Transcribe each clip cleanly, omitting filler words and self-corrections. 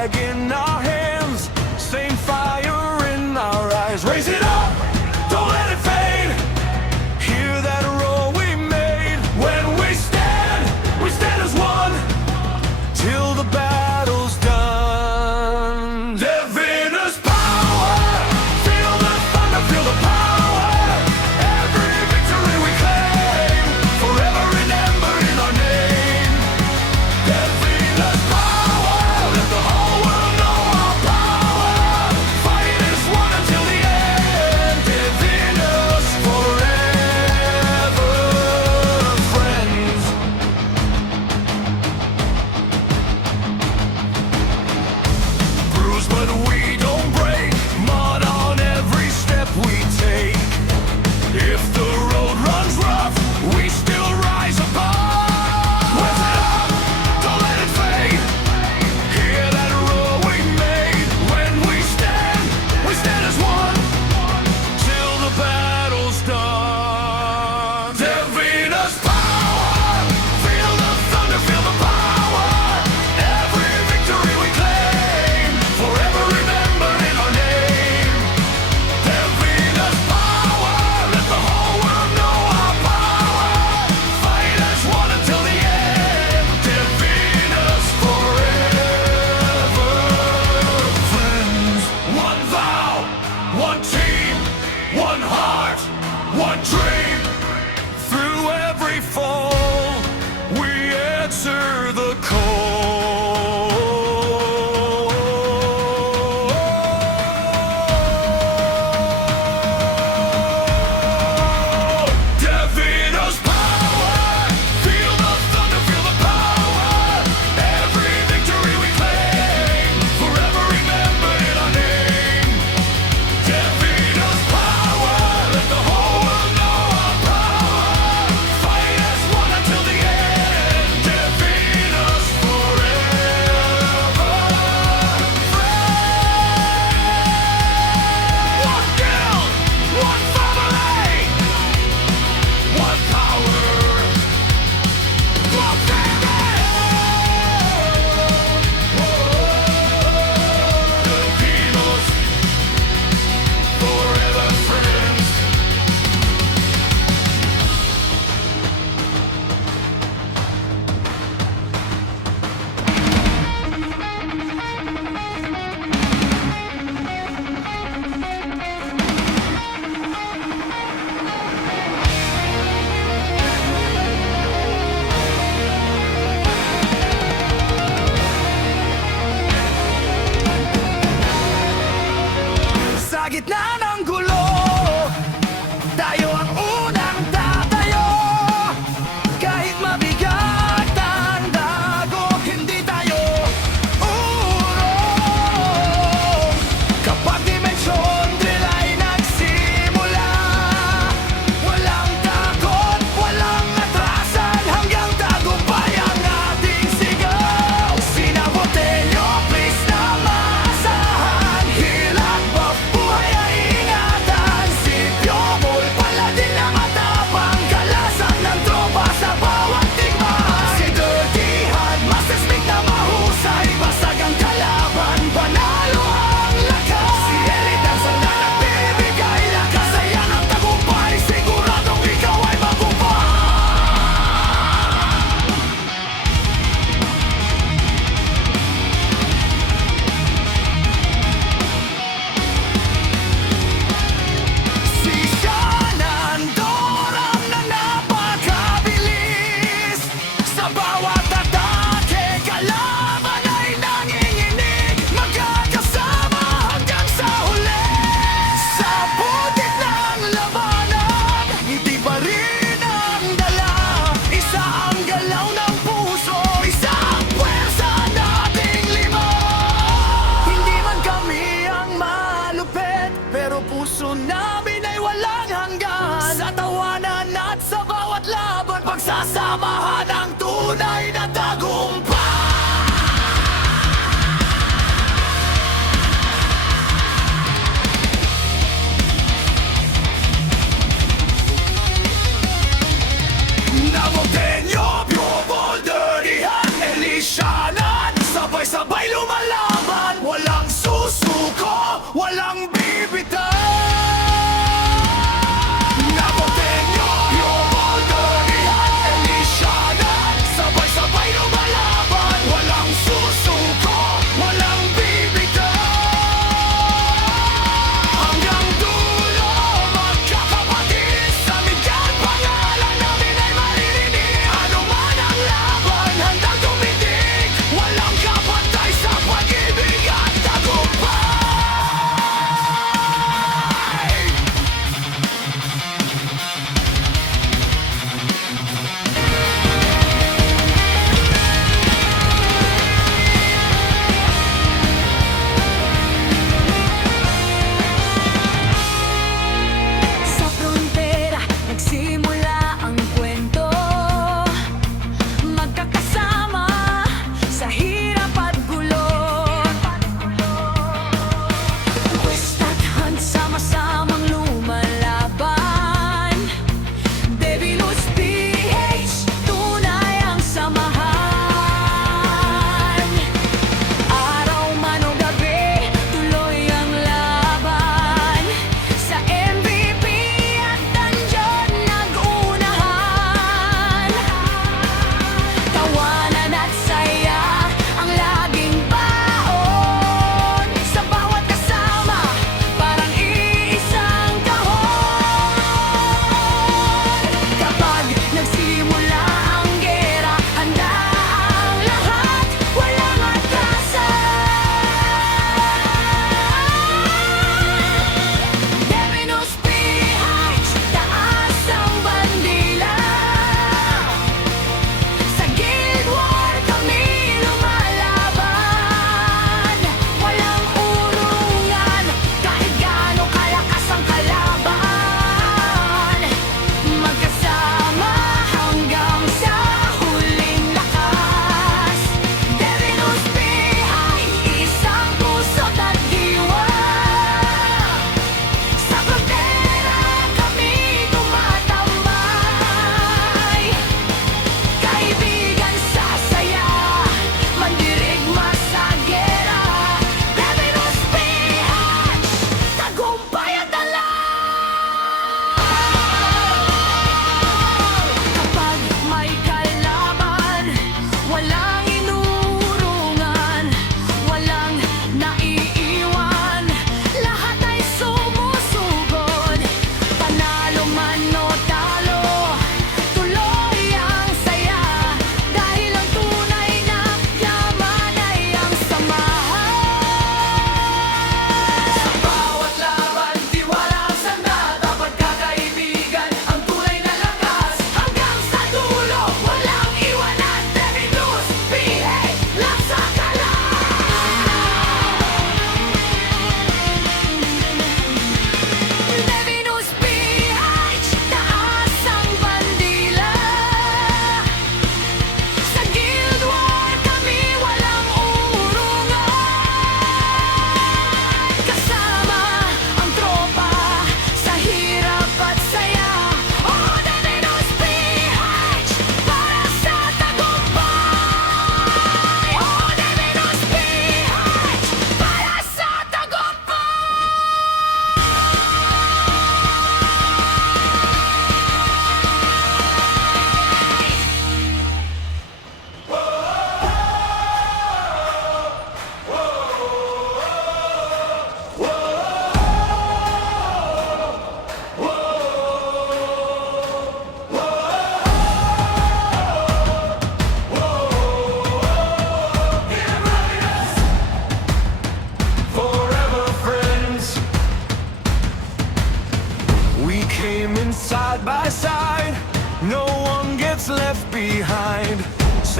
flag in our hands, same fire in our eyes. Raise it up, don't let it fade. Hear that roar we made. When we stand as one, till the battle's done. Divinus power, feel the thunder, feel the power. Every victory we claim, forever remembered in our name. Divinus power, let the whole world know our power. Fight is one until the end. Divinus forever, friends. Bruised but we don't break, mud on every step we take. If the road runs rough, we still rise above. Raise it up, don't let it fade. Hear that roar we made. When we stand as one, till the battle's done. Divinus power, feel the thunder, feel the power. Every victory we claim, forever remembered in our name. Divinus power, let the whole world know our power. Fight as one until the end. Divinus forever, friends. One vow, one team, one heart, one dream. Through every fall, we answer the call. Divinus power, feel the thunder, feel the power. Every victory we claim, forever remembered in our name. Divinus power, let the whole world know our power. Fight as one until the end. Divinus forever, friends. One guild, one family, one power, one family. Divinus forever, friends. Sa gitna ng gulo, tayo ang unang tatayo. Kahit mabigat ang dagok, hindi tayo urong. Kapag dimensyon drill ay nagsimula, walang takot, walang atrasan, hanggang tagumpay ang ating sigaw. Sinabotelyo, please na maasahan. Hilat ba buhay ay ingatan? Si Piomol paladin na matapang, kalasan ng tropa sa bawat tigmaan. Si Dirty Hand, Master Smith na mahusay, basag ang kalaban, panalo ang lakas. Si Elite ang sanda nagbibigay lakas, ayan ang tagumpay, siguradong ikaw ay magumpay. Si Shenandoah na napakabilis, sa bawat atake kalaban ay nanginginig, magkakasama hanggang sa huli. Sa putik ng labanan, ngiti pa rin ang dala. Isa ang galaw ng puso, isa ang pwersa nating lima. Hindi man kami ang malupit, pero puso namin ay walang hanggan. Sa tawanan at sa bawat laban, pagsasamahan ang tunay na tagumpay. Namotenyo, pure boulder, Shannon, sabay-sabay lumalaban.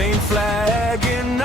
same flag in